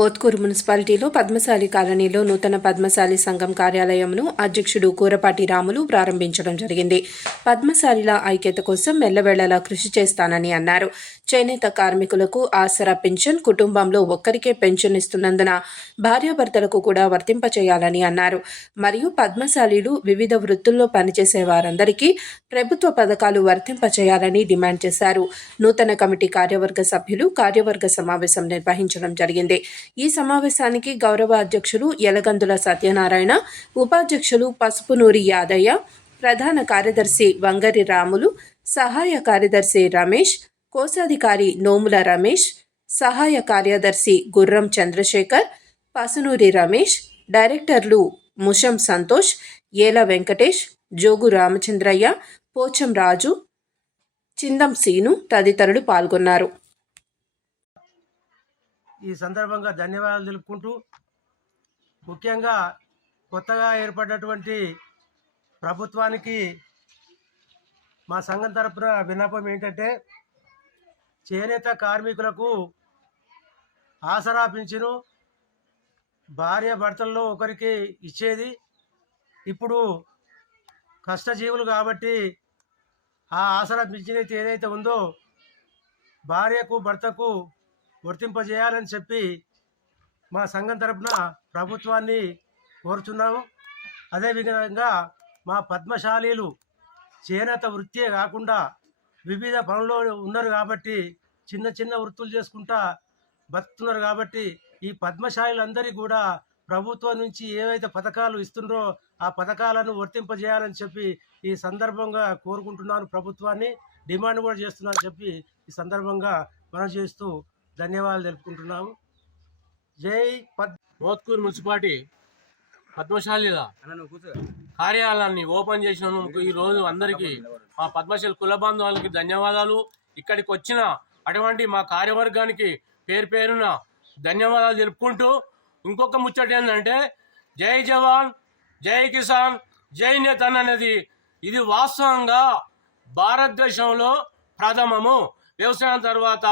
మోత్కూరు మున్సిపాలిటీలో పద్మశాలి కాలనీలో నూతన పద్మశాలి సంఘం కార్యాలయంను అధ్యక్షుడు కూరపాటి రాములు ప్రారంభించడం జరిగింది. పద్మశాలిల ఐక్యత కోసం మెల్లవేళలా కృషి చేస్తానని అన్నారు. చేనేత కార్మికులకు ఆసరా పెన్షన్ కుటుంబంలో ఒక్కరికే పెన్షన్ ఇస్తున్నందున భార్యాభర్తలకు కూడా వర్తింపచేయాలని అన్నారు. మరియు పద్మశాలీలు వివిధ వృత్తుల్లో పనిచేసే వారందరికీ ప్రభుత్వ పథకాలు వర్తింపచేయాలని డిమాండ్ చేశారు. నూతన కమిటీ కార్యవర్గ సభ్యులు కార్యవర్గ సమావేశం నిర్వహించడం జరిగింది. ఈ సమావేశానికి గౌరవ అధ్యక్షులు యలగందుల సత్యనారాయణ, ఉపాధ్యక్షులు పసుపునూరి యాదయ్య, ప్రధాన కార్యదర్శి వంగరి రాములు, సహాయ కార్యదర్శి రమేష్, కోశాధికారి నోముల రమేష్, సహాయ కార్యదర్శి గుర్రం చంద్రశేఖర్, పసునూరి రమేష్, డైరెక్టర్లు ముషం సంతోష్, ఏల వెంకటేష్, జోగు రామచంద్రయ్య, పోచం రాజు, చిందం సీను తదితరులు పాల్గొన్నారు. ఈ సందర్భంగా ధన్యవాదాలు తెలుపుకుంటూ, ముఖ్యంగా కొత్తగా ఏర్పడినటువంటి ప్రభుత్వానికి మా సంఘం తరపున విన్నపం ఏంటంటే, చేనేత కార్మికులకు ఆసరా పింఛను భార్య భర్తల్లో ఒకరికి ఇచ్చేది ఇప్పుడు కష్టజీవులు కాబట్టి ఆ ఆసరా పింఛన్ అయితే ఏదైతే ఉందో భార్యకు భర్తకు వర్తింపజేయాలని చెప్పి మా సంఘం తరపున ప్రభుత్వాన్ని కోరుతున్నాము. అదేవిధంగా మా పద్మశాలీలు చేనేత వృత్తే కాకుండా వివిధ పనుల్లో ఉన్నారు కాబట్టి చిన్న చిన్న వృత్తులు చేసుకుంటా బతుకుతున్నారు కాబట్టి ఈ పద్మశాలీలందరికీ కూడా ప్రభుత్వం నుంచి ఏవైతే పథకాలు ఇస్తుండ్రో ఆ పథకాలను వర్తింపజేయాలని చెప్పి ఈ సందర్భంగా కోరుకుంటున్నాను. ప్రభుత్వాన్ని డిమాండ్ కూడా చేస్తున్నానని చెప్పి ఈ సందర్భంగా మనం చేస్తూ ధన్యవాదాలు తెలుపుకుంటున్నాము. జై మోత్కూరు మున్సిపాలిటీ పద్మశాలిల కార్యాలయాన్ని ఓపెన్ చేసినందుకు ఈ రోజు అందరికీ మా పద్మశాలి కుల బాంధవులకి ధన్యవాదాలు. ఇక్కడికి వచ్చిన అటువంటి మా కార్యవర్గానికి పేరు పేరున ధన్యవాదాలు తెలుపుకుంటూ, ఇంకొక ముచ్చట ఏంటంటే జై జవాన్ జై కిసాన్ జై నేతన్ అనేది ఇది వాస్తవంగా భారతదేశంలో ప్రథమము. వ్యవసాయం తర్వాత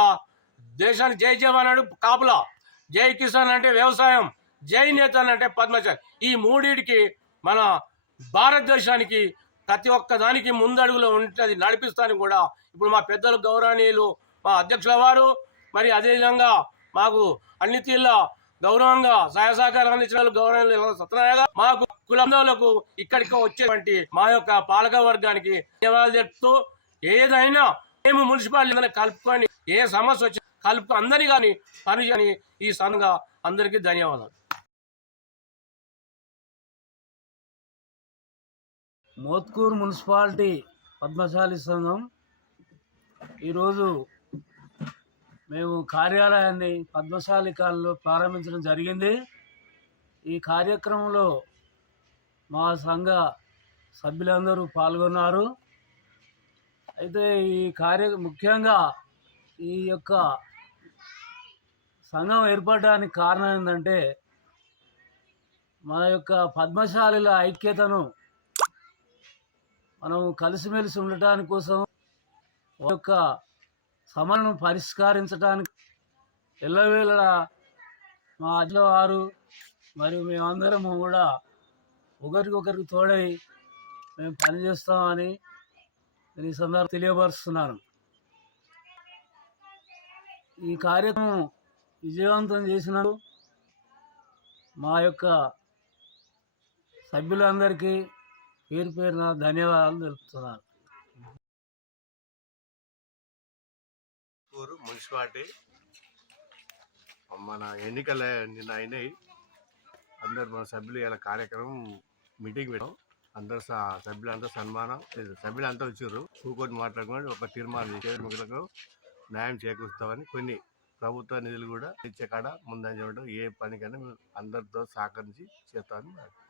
దేశానికి జై జవాన్ అంటే కాపులా, జై కిసాన్ అంటే వ్యవసాయం, జై నేతన్ అంటే పద్మశాలి. ఈ మూడింటికి మన భారతదేశానికి ప్రతి ఒక్క దానికి ముందడుగులో ఉంటుంది నడిపిస్తానికి కూడా ఇప్పుడు మా పెద్దలు గౌరవనీయులు మా అధ్యక్షుల వారు, మరి అదేవిధంగా మాకు అన్ని తీళ్ళ గౌరవంగా సహాయ సహకారం అందించిన గౌరవ సత్యనారాయణ మాకు కులంలోలకు ఇక్కడికి వచ్చేటువంటి మా యొక్క పాలక వర్గానికి ధన్యవాదాలు చెప్తూ, ఏదైనా మేము మున్సిపాలిటీ కలుపుకొని ఏ సమస్య వచ్చి కలుపు అందరి కానీ పని కానీ ఈ సంఘంగా అందరికీ ధన్యవాదాలు. మోత్కూరు మున్సిపాలిటీ పద్మశాలి సంఘం ఈరోజు మేము కార్యాలయాన్ని పద్మశాలి కాలంలో ప్రారంభించడం జరిగింది. ఈ కార్యక్రమంలో మా సంఘ సభ్యులందరూ పాల్గొన్నారు. అయితే ముఖ్యంగా ఈ యొక్క సంఘం ఏర్పడడానికి కారణం ఏంటంటే, మన యొక్క పద్మశాలిల ఐక్యతను మనం కలిసిమెలిసి ఉండటానికి కోసం, ఒక సమస్యను పరిష్కరించడానికి ఎల్లవేళలా మా అజ్ల వారు మరియు మేమందరము కూడా ఒకరికొకరికి తోడై మేము పనిచేస్తామని ఈ సందర్భంగా తెలియపరుస్తున్నాను. ఈ కార్యక్రమం విజయవంతం చేసినాడు మా యొక్క సభ్యులందరికీ పేరు పేరున ధన్యవాదాలు తెలుపుతున్నాను. మున్సిపాలిటీ మన ఎన్నికలు నిన్న అయినాయి. అందరు మన సభ్యులు ఇలా కార్యక్రమం మీటింగ్ పెట్టాం. అందరు సభ్యులంతా సన్మానం సభ్యులంతా వచ్చారు. కూకొని మాట్లాడుకుని ఒక తీర్మానం చేసి న్యాయం చేకూరుస్తామని, కొన్ని ప్రభుత్వ నిధులు కూడా ఇచ్చే కాడ ముందంజ ఏ పనికైనా అందరితో సహకరించి చేస్తామని